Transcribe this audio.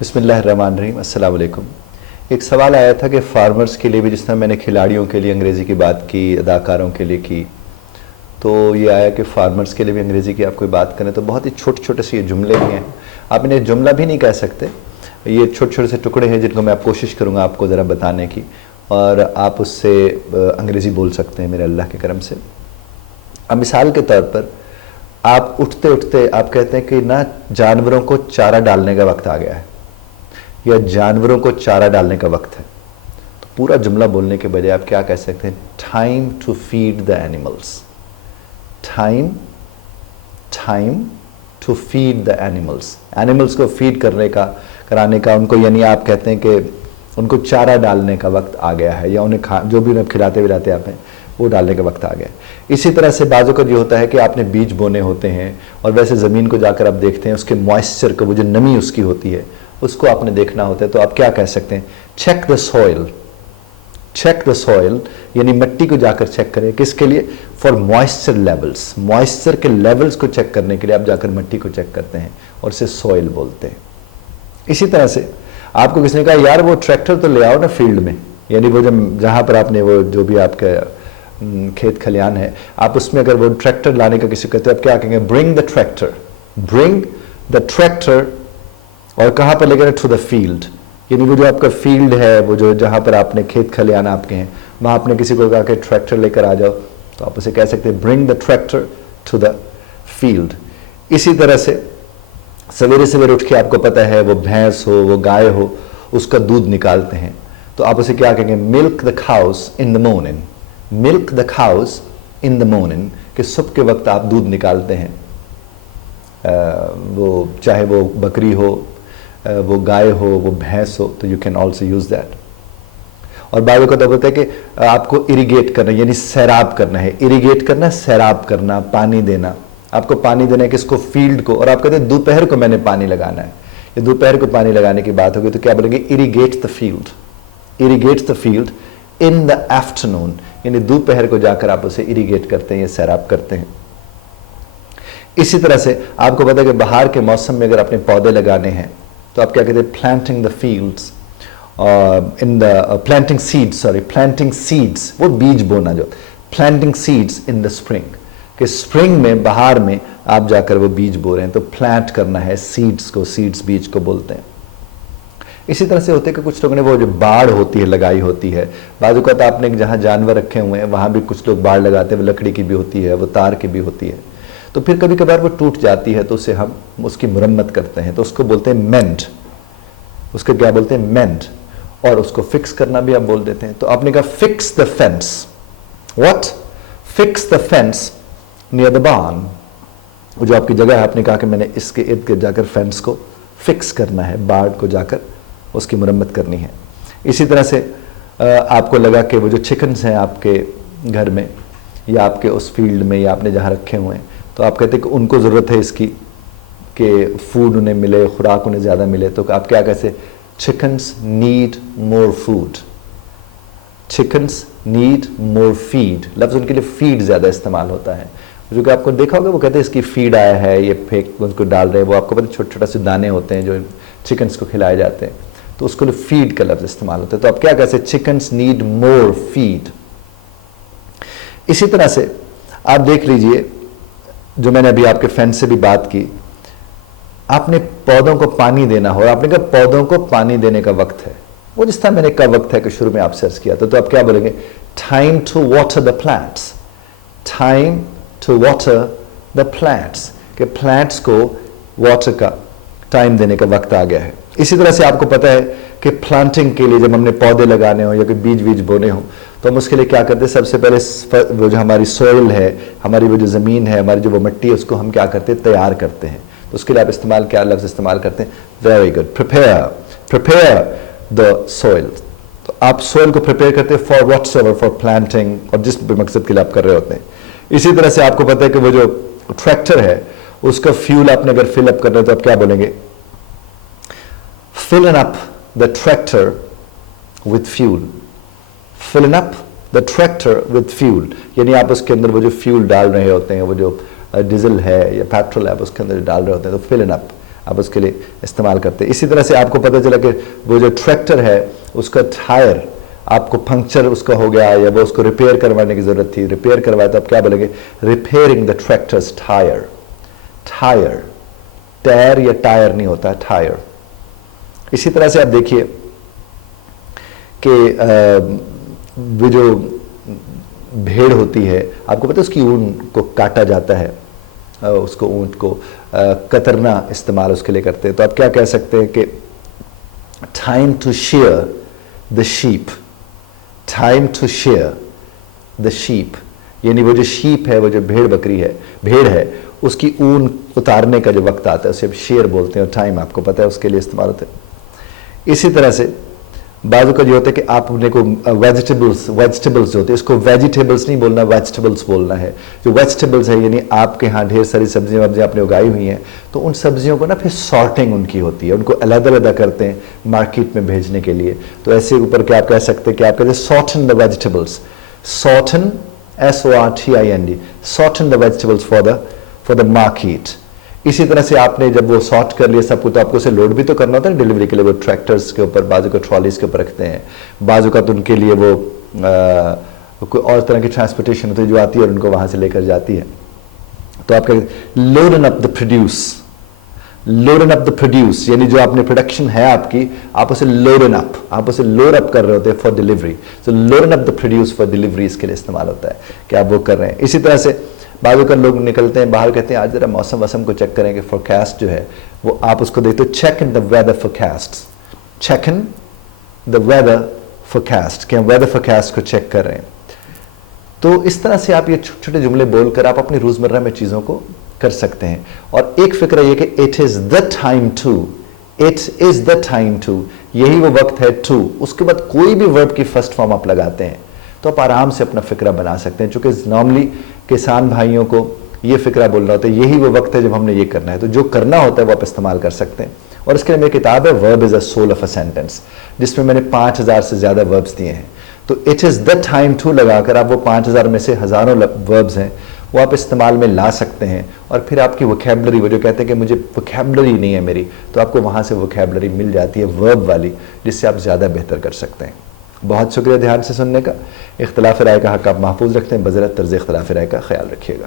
बिस्मिल्लाहिर्रहमानिर्रहीम, अस्सलाम वालेकुम। एक सवाल आया था कि फार्मर्स के लिए भी, जिस तरह मैंने खिलाड़ियों के लिए अंग्रेज़ी की बात की, अदाकारों के लिए की, तो ये आया कि फार्मर्स के लिए भी अंग्रेज़ी की आप कोई बात करें तो बहुत ही छोटे छोटे से ये जुमले भी हैं। आप इन्हें जुमला भी नहीं कह सकते, ये छोटे छोटे से टुकड़े हैं जिनको मैं कोशिश करूँगा आपको ज़रा बताने की, और आप उससे अंग्रेज़ी बोल सकते हैं मेरे अल्लाह के करम से। अब मिसाल के तौर पर आप उठते उठते आप कहते हैं कि ना जानवरों को चारा डालने का वक्त आ गया है, या जानवरों को चारा डालने का वक्त है, तो पूरा जुमला बोलने के बजाय आप क्या कह सकते हैं? Time to feed the animals. Time to feed the animals. Animals को फीड कराने का उनको, यानी आप कहते हैं कि उनको चारा डालने का वक्त आ गया है, या उन्हें जो भी उन्हें खिलाते विलाते आप हैं वो डालने का वक्त आ गया। इसी तरह से बाज़ों का ये होता है कि आपने बीज बोने होते हैं, और वैसे ज़मीन को जाकर आप देखते हैं, उसके मॉइस्चर को, वो जो नमी उसकी होती है उसको आपने देखना होता है, तो आप क्या कह सकते हैं? Check the soil. Check the soil यानी मिट्टी को जाकर चेक करें। किसके लिए? For moisture levels. मॉइस्चर के लेवल्स को चेक करने के लिए आप जाकर मिट्टी को चेक करते हैं और इसे सॉइल बोलते हैं। इसी तरह से आपको किसी ने कहा यार वो ट्रैक्टर तो ले आओ ना फील्ड में, यानी वो जहाँ पर आपने वो जो भी आपका खेत खलियान है, आप उसमें अगर वो ट्रैक्टर लाने का किसी को कहते हैं, आप क्या कहेंगे? Bring the tractor. Bring the tractor. और कहाँ पर ले गए? To the field. यानी वो जो आपका फील्ड है, वो जो जहाँ पर आपने खेत खलियान आपके हैं, वहाँ आपने किसी को कहा कि ट्रैक्टर लेकर आ जाओ, तो आप उसे कह सकते हैं bring the tractor to the field. इसी तरह से सवेरे सवेरे उठ के आपको पता है वो भैंस हो, वो गाय हो, उसका दूध निकालते हैं, तो आप उसे क्या कहेंगे? Milk the cows in the morning. Milk the cows in the morning, कि सुबह के वक्त आप दूध निकालते हैं। वो चाहे वो बकरी हो, वो गाय हो, वो भैंस हो, तो you can also use that. और बायों का तो होता है कि आपको इरिगेट करना, यानी सैराब करना है। इरिगेट करना, सैराब करना, पानी देना। आपको पानी देना है किसको? फील्ड को। और आप कहते हैं दोपहर को मैंने पानी लगाना है, ये दोपहर को पानी लगाने की बात होगी तो क्या बोलेंगे? Irrigate the field. Irrigate the field in the afternoon, यानी दोपहर को जाकर आप उसे इरिगेट करते हैं या सैराब करते हैं। इसी तरह से आपको पता है कि बाहर के मौसम में अगर अपने पौधे लगाने हैं तो आप क्या कहते हैं? Planting the fields in the planting seeds, sorry planting seeds, वो बीज बोना जो planting seeds in the spring, कि स्प्रिंग में, बाहर में आप जाकर वो बीज बो रहे हैं, तो प्लांट करना है सीड्स को। सीड्स बीज को बोलते हैं। इसी तरह से होते हैं कि कुछ लोगों ने वो जो बाड़ होती है लगाई होती है, बाजू का आपने जहाँ जानवर रखे हुए हैं वहाँ भी कुछ लोग बाड़ लगाते हैं, वो लकड़ी की भी होती है, वो तार की भी होती है, तो फिर कभी कभार वो टूट जाती है, तो उसे हम उसकी मुरम्मत करते हैं, तो उसको बोलते हैं मेंड। उसको क्या बोलते हैं? मेंड। और उसको फिक्स करना भी आप बोल देते हैं। तो आपने कहा fix the fence. What? Fix the fence near the barn. वो जो आपकी जगह है, आपने कहा कि मैंने इसके इर्द गिर्द जाकर फेंस को फिक्स करना है, बाड़ को जाकर उसकी मुरम्मत करनी है। इसी तरह से आपको लगा कि वो जो चिकन्स हैं आपके घर में या आपके उस फील्ड में या आपने जहाँ रखे हुए हैं, तो आप कहते हैं कि उनको ज़रूरत है इसकी, कि फूड उन्हें मिले, खुराक उन्हें ज़्यादा मिले, तो आप क्या कहते? Chickens need more food. Chickens need more feed. लफ्ज़ उनके लिए फीड ज़्यादा इस्तेमाल होता है। जो कि आपको देखा होगा, वो कहते हैं इसकी फीड आया है, ये फेंक उनको डाल रहे हैं, वो आपको पता छोटे छोटे से दाने होते हैं जो चिकन्स को खिलाए जाते हैं, तो उसको लिए फीड का लफ्ज़ इस्तेमाल होता है। तो आप क्या कहते हैं? Chickens need more feed. इसी तरह से आप देख लीजिए, जो मैंने अभी आपके फैन से भी बात की, आपने पौधों को पानी देना हो, और आपने कहा पौधों को पानी देने का वक्त है, वो जिस तरह मैंने कहा वक्त है कि शुरू में आप सर्च किया था, तो आप क्या बोलेंगे? Time to water the plants. Time to water the plants, कि प्लांट्स को वाटर का टाइम देने का वक्त आ गया है। इसी तरह से आपको पता है कि प्लांटिंग के लिए जब हमने पौधे लगाने हो या कोई बीज बीज बोने हो, तो हम उसके लिए क्या करते हैं? सबसे पहले वो जो हमारी सॉइल है, हमारी वो जो ज़मीन है, हमारी जो वो मिट्टी है, उसको हम क्या करते हैं? तैयार करते हैं। तो उसके लिए आप इस्तेमाल क्या लफ्ज़ इस्तेमाल करते हैं? Very good, prepare. Prepare the soil. तो आप सॉइल को प्रिपेयर करते हैं फॉर व्हाटसएवर, फॉर प्लांटिंग, और जिस भी मकसद के लिए आप कर रहे होते हैं। इसी तरह से आपको पता है कि वो जो ट्रैक्टर है, उसका फ्यूल आपने अगर फिलअप करना है, तो आप क्या बोलेंगे? Fill up the tractor with fuel. Fill up the tractor with fuel, यानी आप उसके अंदर वो जो फ्यूल डाल रहे होते हैं, वो जो डीजल है या पेट्रोल है, आप उसके अंदर डाल रहे होते हैं, तो फिल अप आप उसके लिए इस्तेमाल करते हैं। इसी तरह से आपको पता चला कि वो जो ट्रैक्टर है उसका टायर आपको पंक्चर उसका हो गया या वो उसको रिपेयर करवाने की ज़रूरत थी, रिपेयर करवाए तो आप क्या बोलेंगे, repairing the tractors tyre. Tyre, tyre या टायर नहीं होता, टायर। इसी तरह से आप देखिए कि वो जो भेड़ होती है, आपको पता है उसकी ऊन को काटा जाता है, उसको ऊंट को कतरना इस्तेमाल उसके लिए करते हैं। तो आप क्या कह सकते हैं कि time to shear the sheep, time to shear the sheep, यानी वो जो शीप है, वो जो भेड़ बकरी है, भेड़ है, उसकी ऊन उतारने का जो वक्त आता है उसे अब शेयर बोलते हैं, और टाइम आपको पता है उसके लिए इस्तेमाल होता है। इसी तरह से बाजू का जो होता है कि आप अपने को वेजिटेबल्स जो होते हैं, इसको वेजिटेबल्स नहीं बोलना, वेजिटेबल्स बोलना है। जो वेजिटेबल्स है यानी आपके यहाँ ढेर सारी सब्जियां वब्जियां आपने उगाई हुई हैं, तो उन सब्जियों को ना फिर सॉर्टिंग उनकी होती है, उनको अलग-अलग करते हैं मार्केट में भेजने के लिए। तो ऐसे ऊपर क्या आप कह सकते हैं कि आप कहते हैं sorting the vegetables, sorting SORTIND, sorting the vegetables for the market. इसी तरह से आपने जब वो सॉर्ट कर लिया सब कुछ, तो आपको उसे लोड भी तो करना होता है डिलीवरी के लिए। वो ट्रैक्टर्स के ऊपर, बाजू का ट्रॉलीज के ऊपर रखते हैं, बाजू का तो उनके लिए वो कोई और तरह की ट्रांसपोर्टेशन होती है जो आती है और उनको वहां से लेकर जाती है। तो आप कहते loading up the produce, loading up the produce, यानी जो आपने प्रोडक्शन है आपकी, आप उसे लोडन अप, आप उसे लोड अप कर रहे होते हैं for delivery. So loading up the produce for delivery इसके लिए इस्तेमाल होता है कि आप वो कर रहे हैं। इसी तरह से बाजू का लोग निकलते हैं बाहर, कहते हैं आज जरा मौसम वसम को चेक करेंगे, फोरकास्ट जो है वो आप उसको देखते हो, check in the weather forecast, check in the weather forecast, कि हम वेदर फोरकास्ट को चेक कर रहे हैं। तो इस तरह से आप ये छोटे छोटे जुमले बोलकर आप अपनी रोजमर्रा में चीजों को कर सकते हैं। और एक फिक्र यह कि it is the time to, it is the time to, यही वो वक्त है टू, उसके बाद कोई भी वर्ब की फर्स्ट फॉर्म आप लगाते हैं तो आप आराम से अपना फिक्रा बना सकते हैं। चूंकि नॉर्मली किसान भाइयों को ये फिक्रा बोलना होता है, यही वो वक्त है जब हमने ये करना है, तो जो करना होता है वो आप इस्तेमाल कर सकते हैं। और इसके लिए मेरी किताब है verb is a soul of a sentence, जिसमें मैंने 5000 से ज्यादा वर्ब्स दिए हैं। तो it is the time to लगाकर आप वो 5000 में से हजारों वर्ब्स हैं वो आप इस्तेमाल में ला सकते हैं। और फिर आपकी वोकैबुलरी, वो जो कहते हैं कि मुझे वोकैबुलरी नहीं है मेरी, तो आपको वहां से वोकैबुलरी मिल जाती है वर्ब वाली, जिससे आप ज्यादा बेहतर कर सकते हैं। बहुत शुक्रिया ध्यान से सुनने का। इख्तिलाफ राय का हक आप महफूज रखते हैं, बज़रत तर्ज़ इख्तिलाफ राय का ख्याल रखिएगा।